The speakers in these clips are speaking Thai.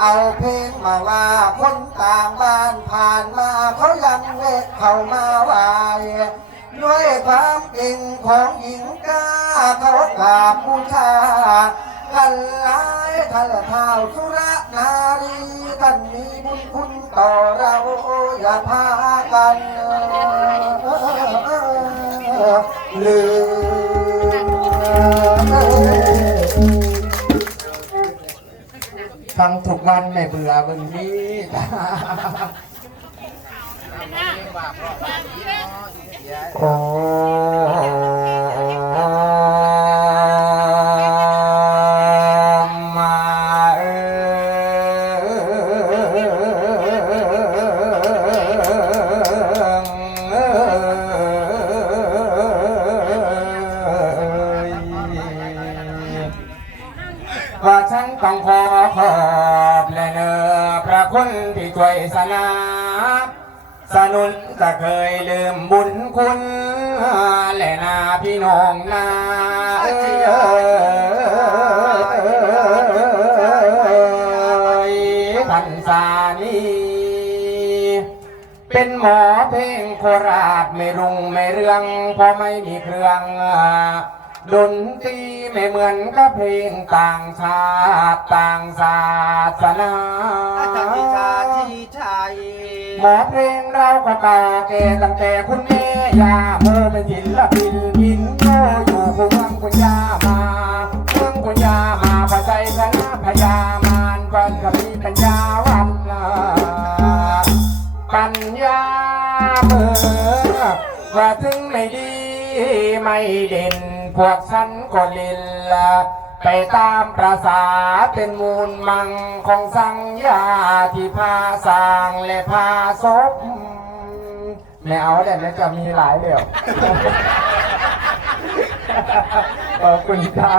เอาเพลงมาว่าคนต่างบ้านผ่านมาเขายังเล็กเข้ามาไหวด้วยความเก่งของหญิงก้าเขากราบบูชากันลา ยท่านเท้าสุรนารีท่านมีบุญคุณต่อเราอย่าพากันลืมฟังทุกวันไม่เบื่อมึงนี้โอ้ เหมือนกับเพลงต่างชาติต่างศาสนาอาจารย์วิชาที่ชัยหมอเพลงเราก็เก่าแก่ตั้งแต่คุณแม่ยาโมเป็นศิลปินยินโยอยู่คู่เมืองคุณยามาเมืองคุณยามาพระใจชนะพญามารปันกับมีปัญญาวันนาปัญญาเมื่อว่าถึงไม่ดีไม่เด่น พวกฉันก็ลินละไปตามประสาเป็นมูลมังของสังยาที่พาสร้างและพาศพไม่เอาแต่แล้วจะมีหลายเดี่ยวขอบคุณค่ะ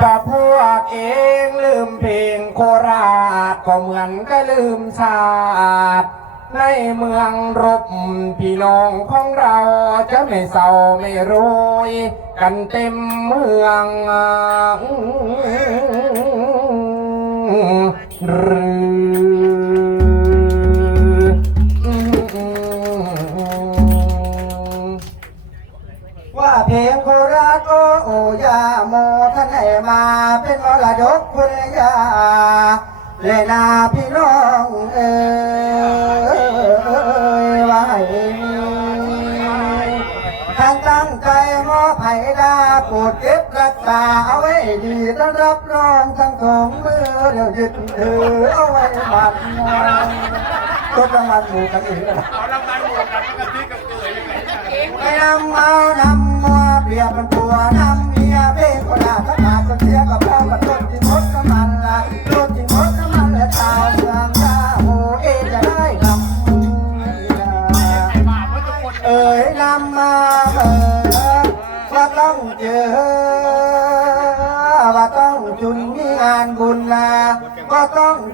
ถ้าพวกเองลืมเพลงโคราชก็เหมือนก็ลืมชาติ ในเมืองรบพี่น้องของเราจะไม่เศร้าไม่โรยกันเต็มเมืองหรือว่าเพลงโคราชโอ้ยาโมท่านให้มาเป็นมรดกคุณยาและนาพี่น้องเอ๋ โปรดเก็บรักษาเอาไว้ดีต้อนรับรองทั้งของมือเดี๋ยวยึดถือเอาไว้บัดนอนก็ประมาณหมู่กันอีกแล้ว เอารางวัลหมดกันกะทิกับเกลือยังไงไปนำเอานำมัวเปรียบมันตัวนำเมียเพลงก็ได้ถ้าขาดจะเสียกับพ่อกับต้นที่มดน้ำมันละต้น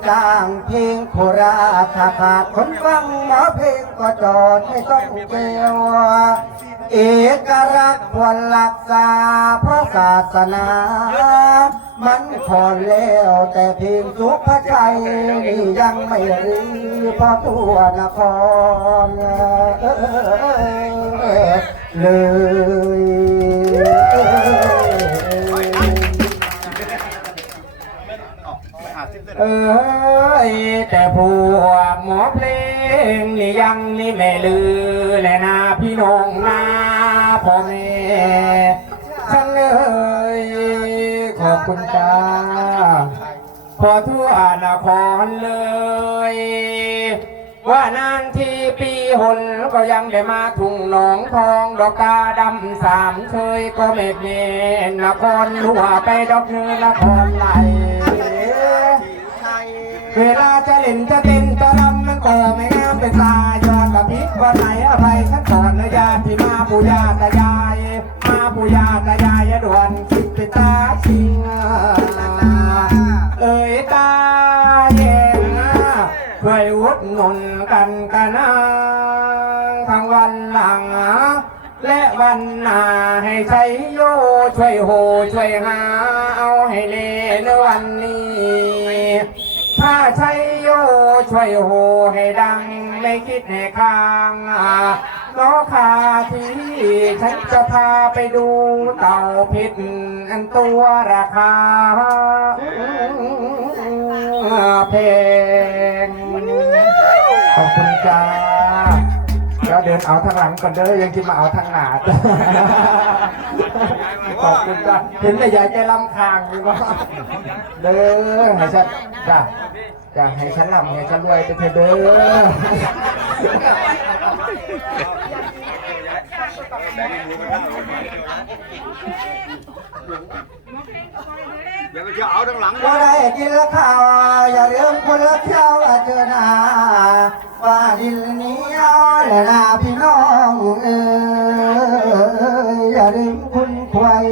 จ้างเพลงโคราชถ้าขาดคนฟังหมอเพลงก็จอดไม่ต้องเกลียวเอกลักควรรักษาเพราะศาสนา มันพอแล้วแต่เพียงสุภาชัยนี่ยังไม่รีพอตัวนครเลย งนี่ยังนี่แม่ลือและนาพี่น้องนาพ่อแม่ฉันเอ้ยขอบคุณจ้าพอทั่วนครเลย ว่านานทีปีหนก็ยังได้มาทุ่งหนองทองดอกกาดำสามเคยก็ไม่เห็นนครหัวไปดอกเนื้อนครไหลเวลาจะเล่นจะเต้นจะรำมันก็ไม่งามเป็นตายอดกับพิษวันไหนอะไรขั้นตอนนะญาติมาปู่ย่าตายาย มาปู่ย่าตายายด่วนคิดไปตาชิงเอ่ยตาเย็นช่วยอุดหนุนกันกันนะทั้งวันหลังและวันหน้าให้ใช้โยช่วยโหช่วยหา ช่วยโหให้ดังไม่คิดให้ค้างล้อคาที่ฉันจะพาไปดูเต่าพิษอันตัวราคาเพงขอบคุณจ้าเดี๋ยวเดินเอาทางหลังก่อนเด้อยังที่มาเอาทางหนาขอบคุณจ้าเห็นแม่ยายใจลำคางอยู่บ่เด้อให้ฉันจ้ะจ้ะให้ฉันลำให้ฉันรวยไปเถอะเด้อเดี๋ยวจะเอาทั้งหลังก็ได้กินข้าวอย่าลืมคนละเที่ยวเจอหน้าว่าดินนี้เอาและนาพี่น้องเอ้ยอย่าลืมคุณควาย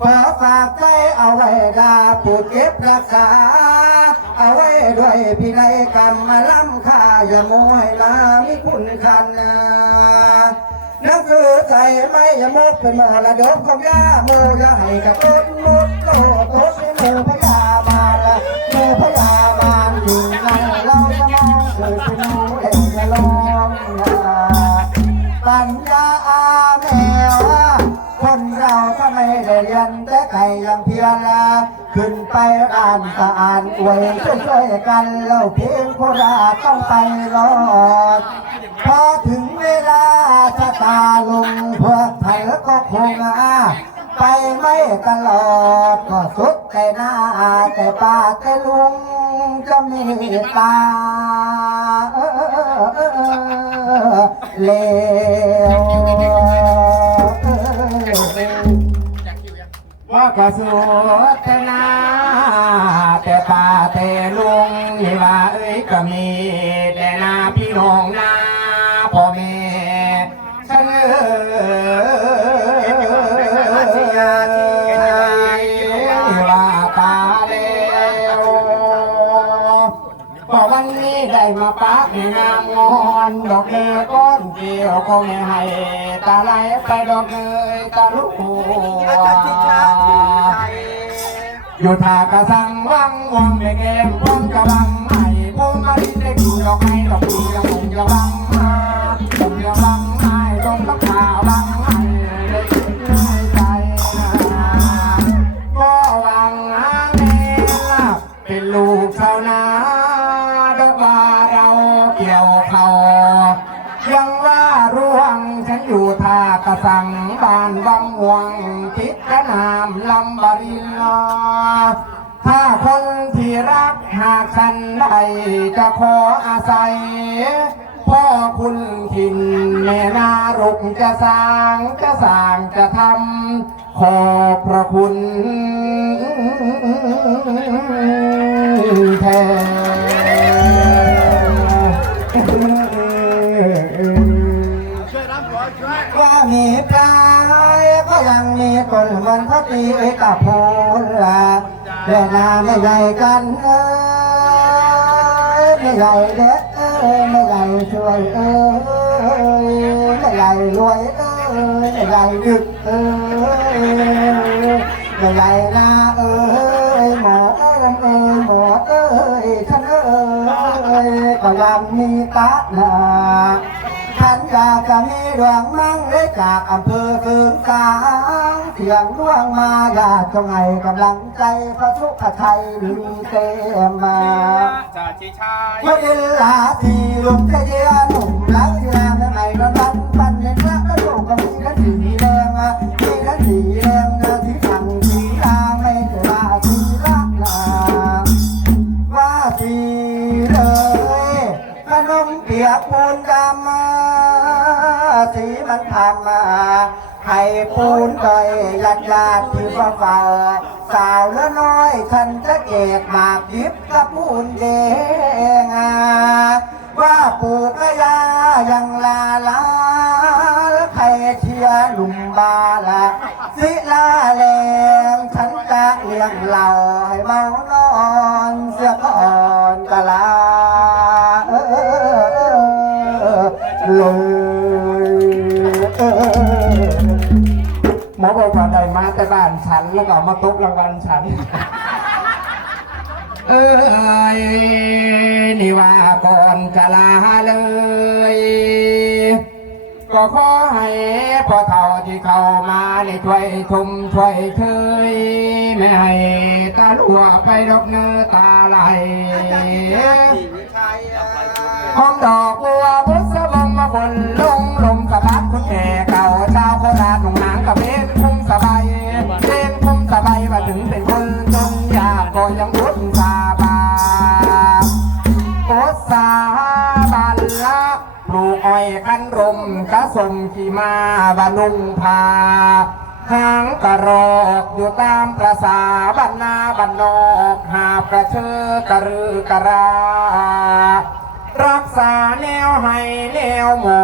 ขอฝากใจเอาไว้ดาปูดเก็บรักษา เอาไว้ด้วยพี่ในกรรมมาล้ำค่าอย่ามวยมามีคุณคันนักคือใจไม่ยมกเป็นมรดกของย่าโมยาให้กระตุ้นมุดโลดโตดในมือพญามาละมือพญามานอยู่ในเราจะมองเคยเป็นหมูเอ็งจะลองปัญญาอาแมวคนเราถ้าไม่ได้เรียนแต่ไก่ยังเพียรละ ขึ้นไปอ่านก็อ่านอวยช่วยกันเราเพียงโคราชต้องไปรอดพอถึงเวลาชะตาลงพวกไทยก็คงอาไปไม่ตลอดก็สุดแต่หน้าแต่ปาแต่ลุงจะมีตาเออเออเออเออเลวากระสุดแต่หนาแต่ป่าแต่ลุงนี่ว่าเอ้ยก็มีแต่นาพี่น้องนา ปะมีงามงอนดอกเลือก้อนเกี่ยวคงไม่ให้ตาไหลไปดอกเนยตาลุกหัวอยู่ทากระสังวังวังในเกมวงกระบังไห้พงมาดินได้ดูดอกไม้ดอกดีละคงจะบังมาคงจะบังไห้ตรงกับขาวากระสังบานวังหวงทิศกนามลำบารินลาถ้าคนที่รักหากฉันได้จะขออาศัย พ่อคุณถิ่นแม่นารุกจะสร้างจะสร้างจะทำขอบพระคุณแทน มีปลายก็ยังมีคนวันพักดีไอ้กับพูนละเวลาไม่ใหญ่กันเอ้ยไม่ใหญ่เด็กเอ้ยไม่ใหญ่ช่วยเอ้ยไม่ใหญ่รวยเอ้ยไม่ใหญ่ดึกเอ้ยไม่ใหญ่นาเอ้ย อ้ยก็ยังมีตาหนาฉันอยากจะมีดวงมั่งเลยจากอำเภอคืนกลางเสียงดวงมาอยากจงให้กำลังใจพระสุขไทยดีเต็มมาจ่าชีชายเมื่อเวลาที่ลงจะเยียหนุ่มรักที่แรงใหม่ๆร้อนๆปัน ให้ปูนดอยญาติญาติที่ว่าเฝ้าสาวละน้อยฉันจะเอกมากยิบกระปูนเดงว่าปู่กยายังลาลาใครเชียหลุมบาละสิลาเลานฉันแล้วก็เอามาตบรางวัลฉัน เอ้ยนี่ว่าก่อนจะลาเลย ก็ขอให้พ่อเฒ่าที่เข้ามาในช่วยชมช่วยเคย ไม่ให้ตาลัวไปดอกเนื้อตาไหลหอมดอกบัวพุทธมงมาบนลงลมสะบัดคุณแก่เก่าชาโคราช ก็ยังพุทธสาบาโอสาบันละปลูกอ้อยกันรมกระสมขี่มาบานุงพาหางกระรอกอยู่ตามประสาบันนาบันนอกหาบกระเชอกระรือกระรารักษาแนวให้แนวหมอ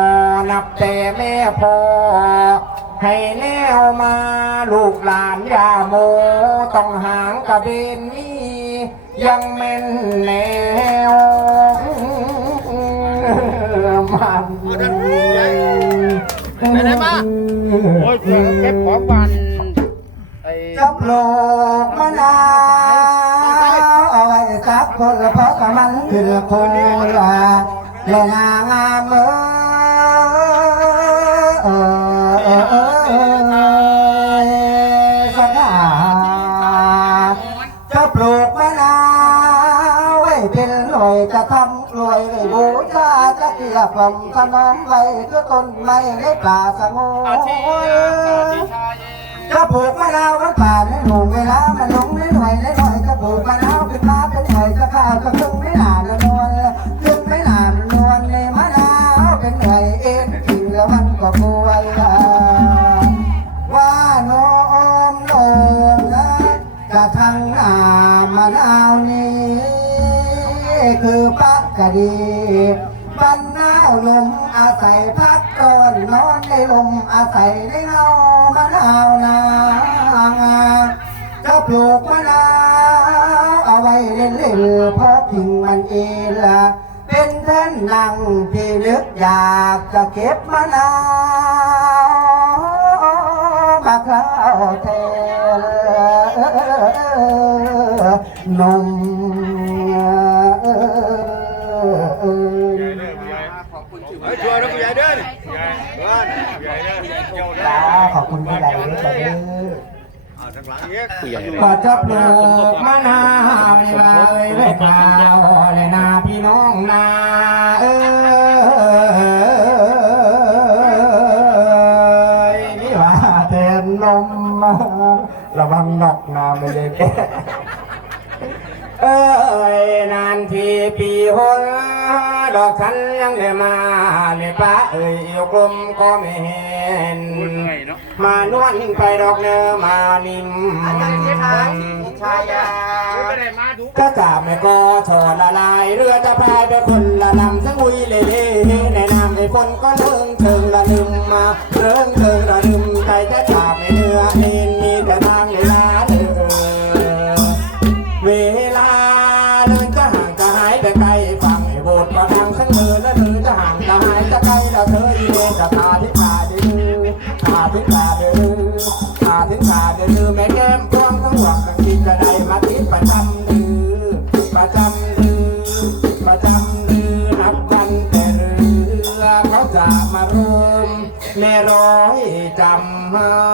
นับแต่แม่พอ ให้แนวมาลูกหลานยาโมต้องหางกระเบนมียังแม่นแนวมันไปไหนมาโอ้ยเก็บของบันไอ้จับโลกมะนาวเอาไว้สักคนละเพราะกับมันคือคนละและนางามเออ กียบลำถนอมไว้คือต้นไม้ในป่าสงอาชีพบอาชีพชายจะปลูกมะนาวก็ป่าในหนุ่มเวลามันลงไม่หน่อยไม่หน่อยจะปลูกมะนาวขึ้นมาเป็นหน่อยจะข้าวจะครึ่งไม่หนาละนวลครึ่งไม่หนาละนวลในมะนาวเป็นหน่อยเอ็นกินแล้วมันก็ป่วยอะว่าโน้มโน้มนะจะทางหน้ามะนาวนี้คือปักกะดี นอนในลมอาศัยในเงามะนาวนางจะปลูกมะนาวเอาไว้เล่นๆเพราะกิ่งมันเอละเป็นแท่นนั่งที่นึกอยากจะเก็บมะนาวมาคราวแทนม เฮ้ยช่วยน้องใหญ่เด้อนี่เพื่อนใหญ่เด้อเกี่ยวเด้ จ้า อ ขอบคุณผู้ใหญ่ด้วยจ้ะเด้อเอาทางหลังเงี้ยคุยใหญ่ก็จะปลูกมะนาวในใบไว้ข้าวและนาพี่น้องนาเอ้ยนี่ว่าแทนนมระวังนอกนาไม่ได้แก่เอ้ยนานทีปีหน ดอกฉันยังได้มาเลยป้าเอ้ยอยู่กลมก็ไม่เห็น มานวลไปดอกเนื้อมานิ่มชายาไม่ได้มาดูก็จับไม่ก็ถอดละลาย เรือจะพายไปคนละลำสังวุยเล่เล่ในน้ำในฝนก็เลิงเชิงละลึมมาเริงเชิงละลึมใจจะจับไม่เนื้อเอ็น เดือแม่แก้มพวงทั้งหวังทั้งคิดจะได้มาติดประจำดื้อประจำดื้อประจำดื้อนับวันแต่เรือเขาจะมารวมในร้อยจำมา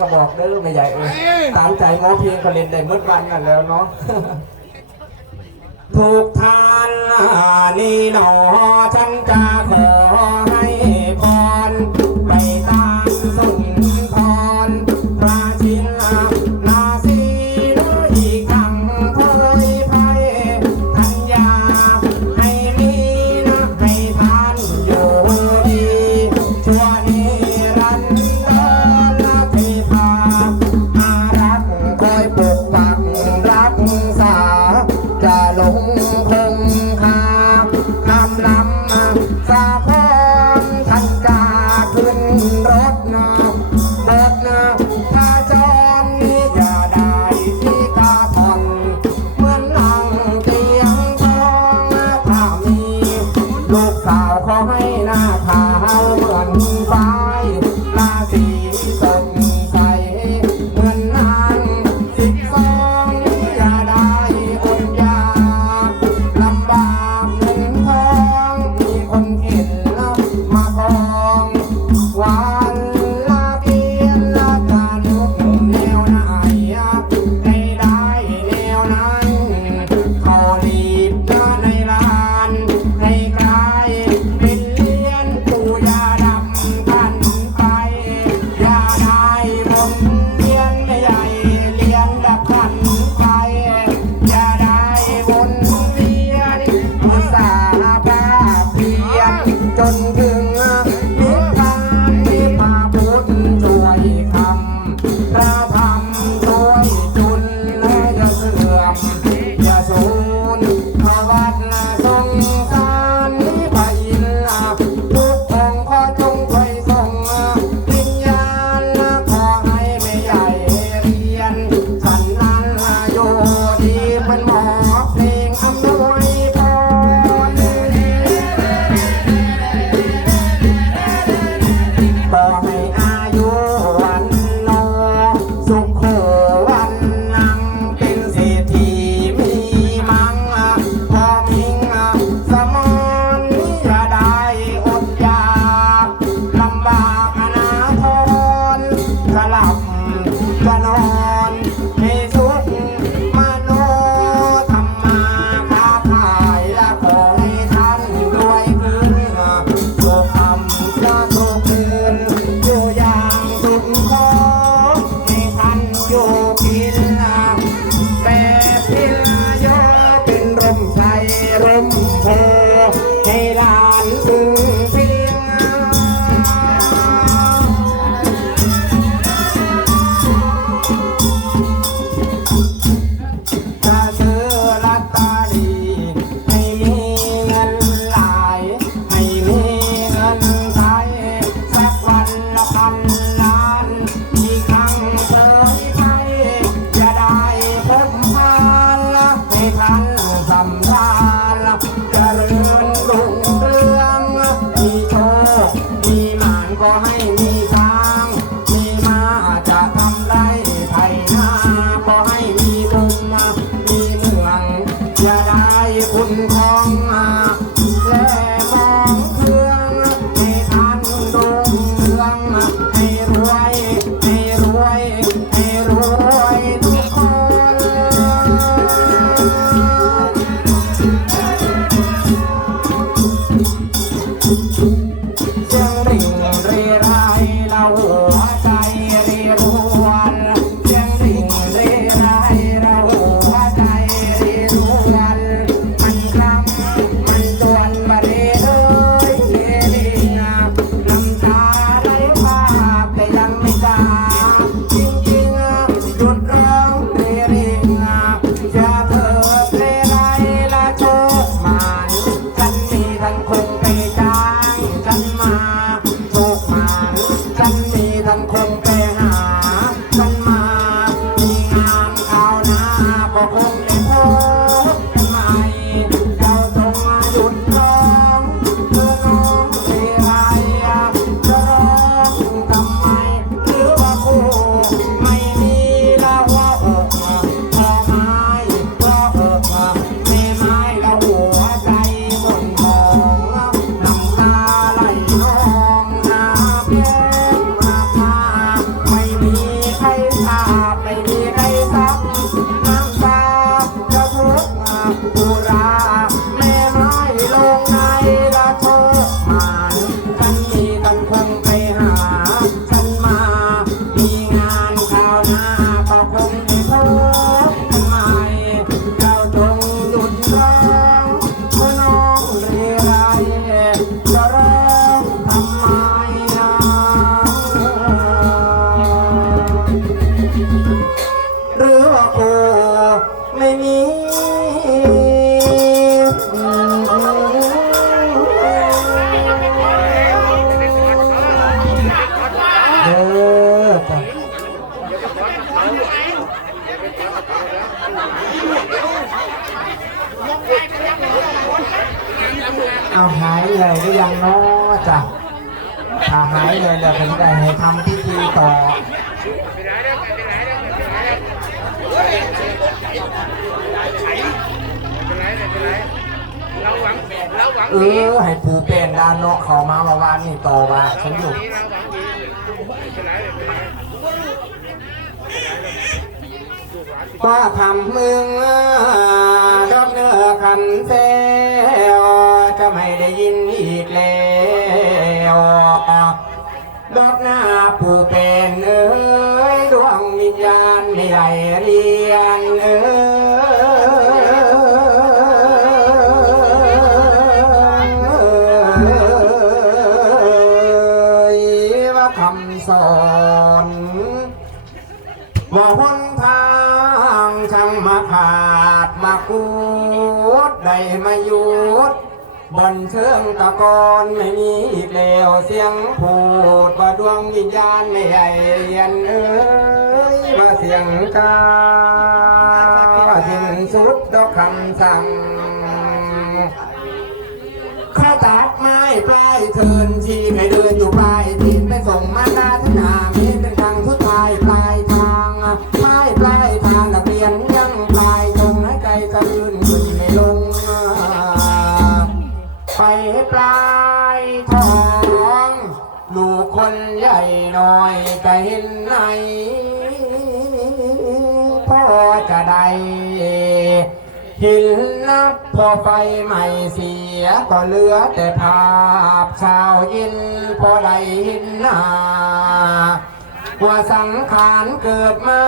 ก็บอกเด้อไม่ใหญ่เอ้ยตามใจง้อเพียงก็เล่นได้เมื่อวันกันแล้วเนาะถูกทานนี่หนอฉันจะขอให้ เลยเดี๋ยวผมจะให้ทำพิธีต่อเราหวังเราหวังเออให้ผูเป็นด้านเนาะเขามามาว่านี่ต่อว่าฉันอยู่ดีเราหวังดีไม่เป็นไรไม่เป็นไรว่าคำมึงดอกเนื้อคำเซ เป็นเอ้ยดวงวิญญาณไม่ได้เรียนเอ้ยว่าคำสอนว่าหนทางช่างมาขาดมากูดได้มาหยุด บนเชิงตะกอนไม่มีอีกแล้วเสียงพูดว่าดวงวิญญาณไม่ให้เรียนเอ้ยว่าเสียงกาสิ้นสุดดอกคำสั่งข้าตัดไม้ปลายเทินชีให้เดินอยู่ปลายทิศไม่ส่งมาดาทนา หินนับพอไฟใหม่เสียก็เหลือแต่ภาพชาวยินพอได้ห็นหนาว่าสังขารเกิดมา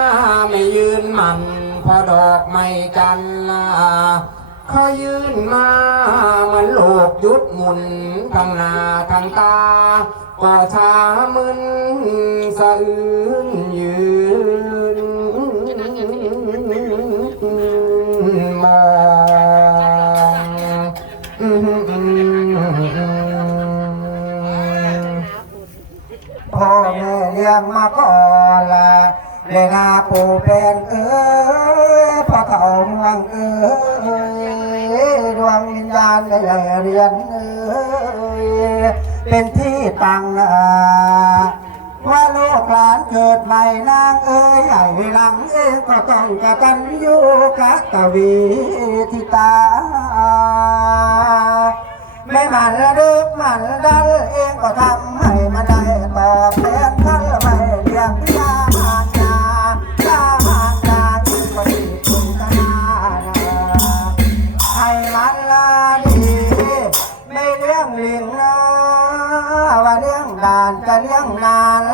ไม่ยืนมันพอดอกไม่จันลาเขายืนมาเหมือนโลกยุดหมุนทางหน้าทางตา ก็ชามึนสะอื้นยืน พ่อแม่เลี้ยงมาก่อนละเลนาปูเป็นเอ้พ่อเขาเมืองเอ้ดวงวิญญาณไม่ได้เรียนเอ้เป็นที่ตั้งว่าลูกหลานเกิดใหม่นางเอ้ยใหญ่หลังเองก็ต้องกตันยูกะตะวีทิตา ไม่มันระดึกมันดันเองก็ทำให้มันได้ตอบแทนท่านไม่เรียกพิยามานยาลามานยาที่ก็ดีคุณตนาให้มันลาดีไม่เลี้ยงลิงนะว่าเลี้ยงดานจะเลี้ยงนาน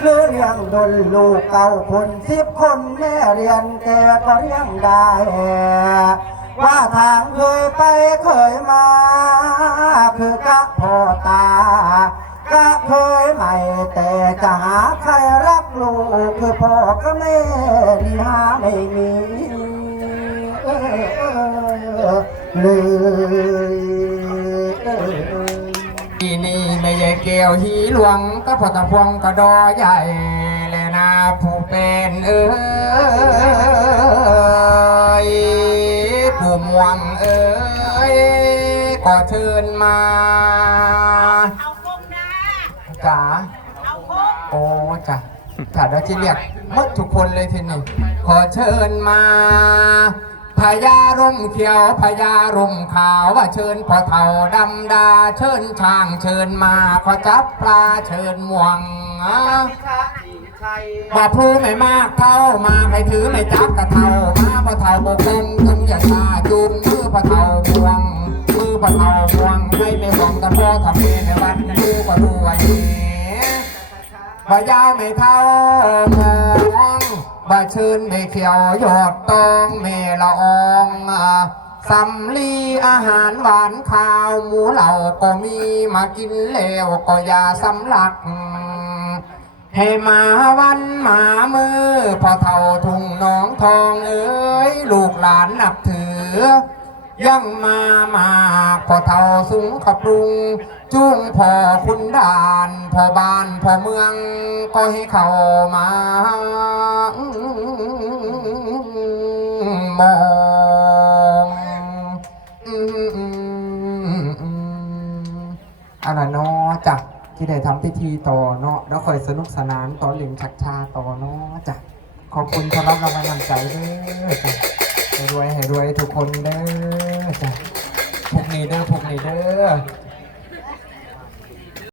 หรือเลี้ยงดนลูกเก่าคนสิบคนแม่เรียนแกก็เลี้ยงได้ ว่าทางเคยไปเคยมา คือกะพ่อตากะเคยใหม่แต่จะหาใครรักลูกคือพ่อก็แม่ที่หาไม่มีเลยที่นี่ไม่ใช่เกี่ยวหีหลวงก็พอตะพวงก็ดอใหญ่เลยนะผู้เป็นเอ้ย ก็เชิญมาเอาคงนะจ๋าเอาคงโอ้จ้ะถ้าเราจะเรียกหมดทุกคนเลยทีนี้ขอเชิญมาพญาร่มเขียวพญาร่มขาวว่าเชิญพ่อเฒ่าดำดา เชิญช้างเชิญมาขอจับปลาเชิญม่วง บ่พลูไม่มากเท่ามาไม่ถือไม่จับกระเท่ามาพอเท่าบกคงจนอย่าชาจุงมือพอเท่าพวงมือพอเท่าพวงให้ไม่หวังกับพ่อทำเองในวัดดูก็ดูไว้บ่ยาวไม่เท่ามองบ่เชิญไม่เขียวยอดตองเมละอองสำลีอาหารหวานข้าวหมูเหล่าก็มีมากินแล้วก็อย่าสำลัก ให้มาวันมามือพอเท่าทุ่งน้องทองเอ้ยลูกหลานนับถือ ยังมามาพอเท่าสูงขับปรุง จุ้งพอคุณดานพอบ้านพอเมือง ก็ให้เข้ามามองอันนั้นเนาะจ้ะ ที่ได้ทำพิธีต่อเนาะแล้วคอยสนุกสนานตอนหล่งชักชาต่อเนาะจ้ะขอบคุณสำหรับรางวัลนำใจเด้อจ้ะให้รวยให้รวยทุกคนเด้อจ้ะพวกนี้เด้อพวกนี้เด้อ